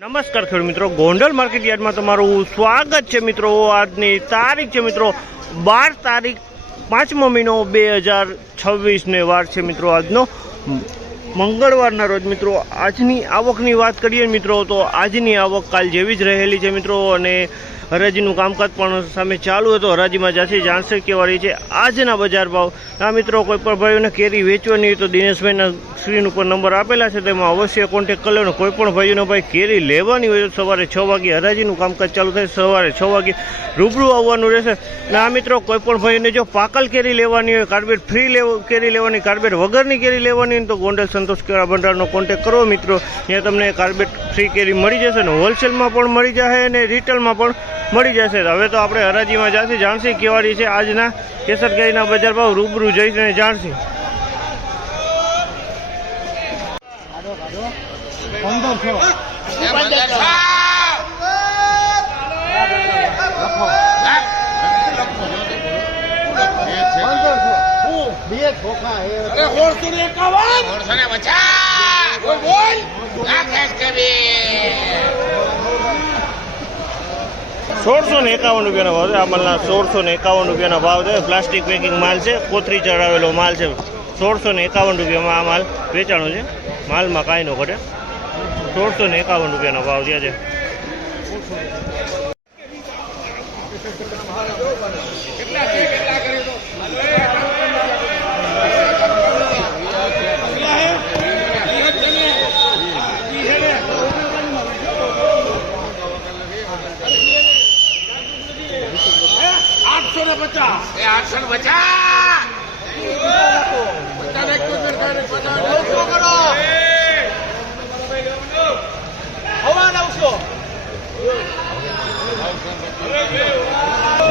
નમસ્કાર ખેડૂત મિત્રો, ગોંડલ માર્કેટ યાર્ડમાં તમારું સ્વાગત છે મિત્રો। આજની તારીખ છે મિત્રો 12 તારીખ 5મો મહિનો 2026 ને વાર છે મિત્રો આજનો મંગળવારના રોજ મિત્રો। આજની આવકની વાત કરીએ મિત્રો તો આજની આવક કાલ જેવી જ રહેલી છે મિત્રો અને હરાજીનું કામકાજ પણ સામે ચાલુ હતો। હરાજીમાં જાથી જાણશે કેવા રહી છે આજના બજાર ભાવ। આ મિત્રો કોઈ પણ ભાઈઓને કેરી વેચવાની હોય તો દિનેશભાઈના સ્ક્રીન ઉપર નંબર આપેલા છે, તેમાં અવશ્ય કોન્ટેક્ટ કરી લેવાનો। કોઈ પણ ભાઈઓને ભાઈ કેરી લેવાની હોય તો સવારે 6 વાગે હરાજીનું કામકાજ ચાલુ થાય, સવારે 6 વાગે રૂબરૂ આવવાનું રહેશે। અને આ મિત્રો કોઈ પણ ભાઈને જો પાકલ કેરી લેવાની હોય, કાર્બેટ ફ્રી કેરી લેવાની, કાર્બેટ વગરની કેરી લેવાની હોય તો ગોંડલ સંતોષ કેળા ભંડારનો કોન્ટેક્ટ કરો મિત્રો। ત્યાં તમને કાર્બેટ ફ્રી કેરી મળી જશે ને હોલસેલમાં પણ મળી જશે અને રિટેલમાં પણ મળી જશે। હવે તો આપણે હરાજીમાં જાણશે જાણશે કેવા રહી છે આજના કેસર કેરીના બજાર ભાવ, રૂબરૂ જઈને જાણશે। ₹1651 ભાવ છે। આ માલના ₹1651 ભાવ છે। પ્લાસ્ટિક પેકિંગ માલ છે, કોથરી ચડાવેલો માલ છે। ₹1651 આ માલ વેચાણો છે। માલમાં કાંઈ ન ઘટે। ₹1651 ભાવ થયા છે।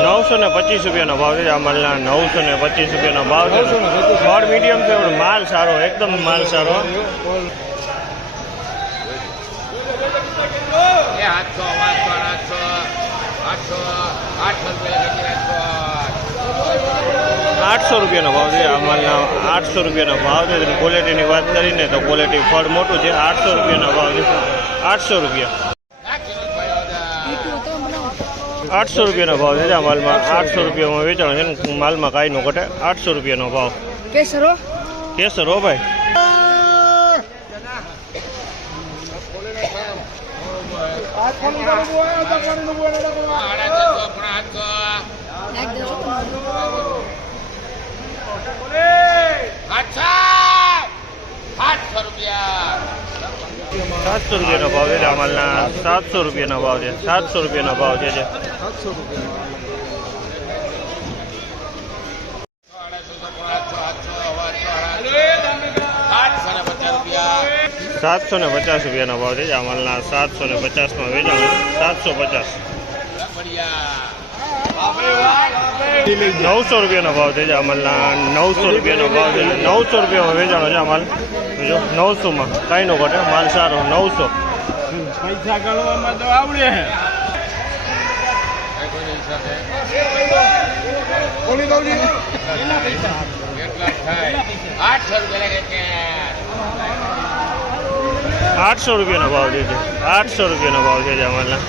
₹925 ભાવ છે। આ માલના ₹925 ભાવ છે। ફળ મીડિયમ છે, માલ સારો, એકદમ માલ સારો। 800 રૂપિયાનો ભાવ છે। આ માલના 800 રૂપિયાનો ભાવ છે। ક્વોલિટીની વાત કરીને તો ક્વોલિટી ફળ મોટું છે। 800 રૂપિયાનો ભાવ છે। 800 રૂપિયા 800 રૂપિયાનો ભાવ છે। આ માલમાં 800 રૂપિયામાં વેચાણ છે ને માલમાં કાંઈ ન ઘટે। 800 રૂપિયાનો ભાવ। કેસર હો ભાઈ। ₹700 ભાવ છે। આ માલના ₹700 ભાવ છે। 700 રૂપિયાનો ભાવ છે। 750 ભાવ છે। આ માલના 750માં વેચાણ 750। 900 રૂપિયાનો ભાવ છે। આ માલના 900 રૂપિયાનો ભાવ છે। 900 રૂપિયામાં વેચાણો છે આ માલ। બીજો 900માં કાંઈ નો ઘટે, માલ સારો। 900 પૈસા ગણવામાં તો આવડે છે। 800 રૂપિયાનો ભાવ છે। 800 રૂપિયાનો ભાવ છે આ માલના।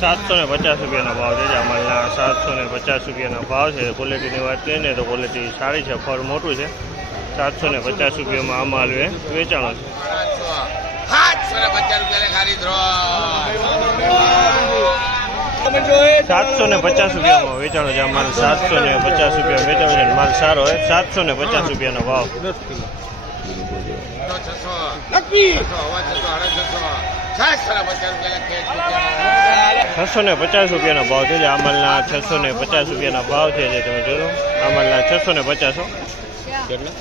₹750 ભાવ છે। આ માલના 750 ભાવ છે। ક્વોલિટીની વાત કરીએ ને તો ક્વોલિટી સારી છે, ફળ મોટું છે। 750 રૂપિયામાં આ માલ વેચાણો છે। 750 રૂપિયામાં વેચાણો છે આ માલ। 750 રૂપિયા વેચાણો છે, માલ સારો હોય। 750 રૂપિયાનો ભાવ। 650 રૂપિયાનો ભાવ છે। આ માલના 650 રૂપિયાના ભાવ છે। જે તમે જોયો આ માલના 650। કેટલા?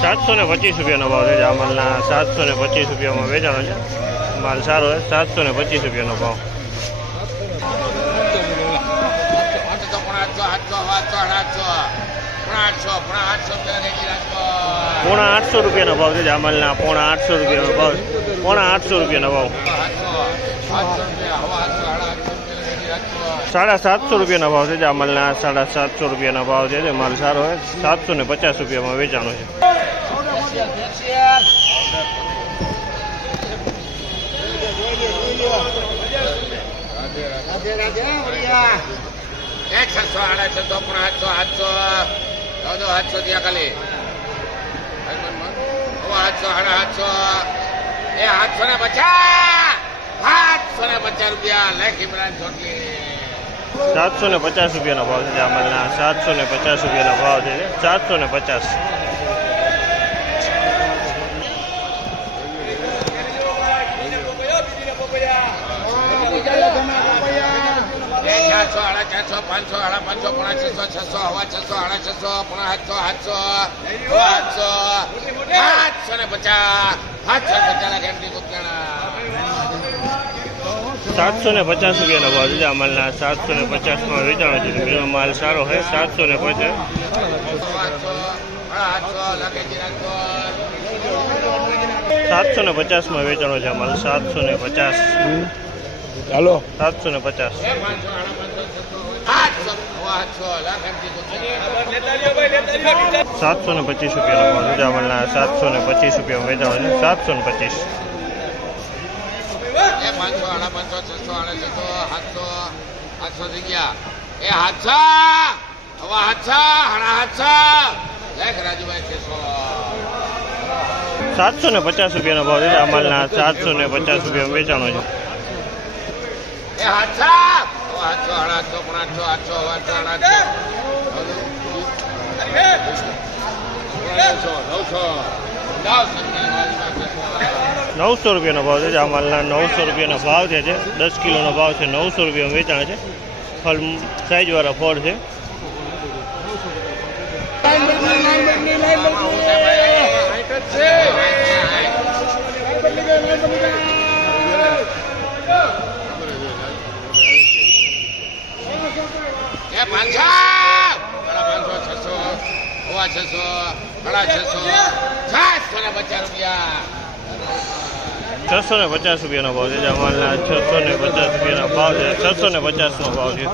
₹725 ભાવ છે આ માલના ₹725 વેચાણો છે માલ સારો છે ₹725 ભાવ ₹850 ભાવ છે આ માલના ₹850 ભાવ ₹850 ભાવ ₹750 ભાવ છે આ માલના ₹750 ભાવ છે માલ સારો છે ₹750 વેચાણો છે ₹750 ભાવ છે આ માલના ₹750 ભાવ છે 750 ₹750 ભાવ છે આ માલના 750 વેચાણો છે માલ સારો છે 750 750 વેચાણો છે માલ 750 ચાલો 750 ₹725 ભાવ છે આ માલના ₹725 વેચાણો છે 725 ₹750 ભાવ છે આ માલના ₹750 વેચાણો છે ₹900 ભાવ છે આ માલના ₹900 ભાવ છે 10 કિલોનો ભાવ છે ₹900 વેચાણ છે ફલ સાઈઝવાળા ફળ છે ₹650 ભાવ છે અમારના ₹650 ભાવ છે 650 નો ભાવ છે